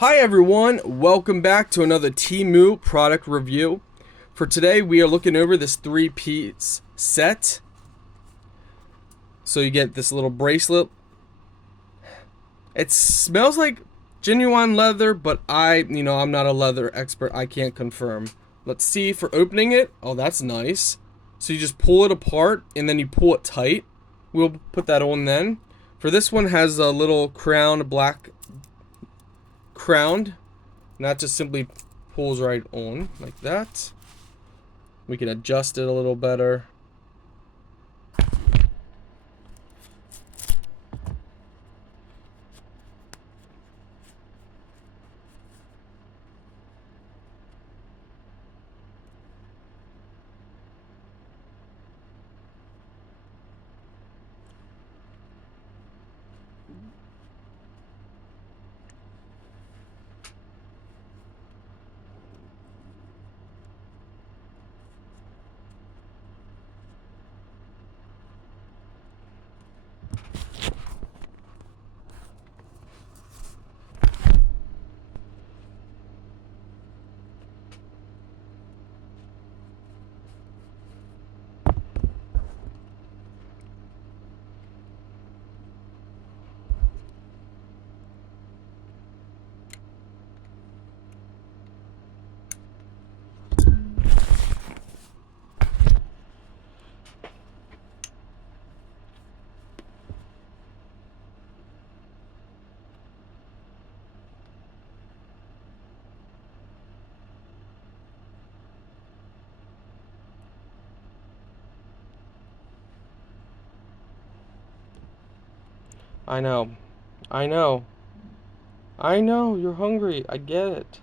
Hi everyone, welcome back to another Temu product review. For today we are looking over this 3-piece set. So you get this little bracelet. It smells like genuine leather, but I'm not a leather expert, I can't confirm. Let's see for opening it. Oh, that's nice. So you just pull it apart and then you pull it tight. We'll put that on then. For this one has a little crown, black crown. And that just simply pulls right on like that. We can adjust it a little better. I know. I know. I know, you're hungry. I get it.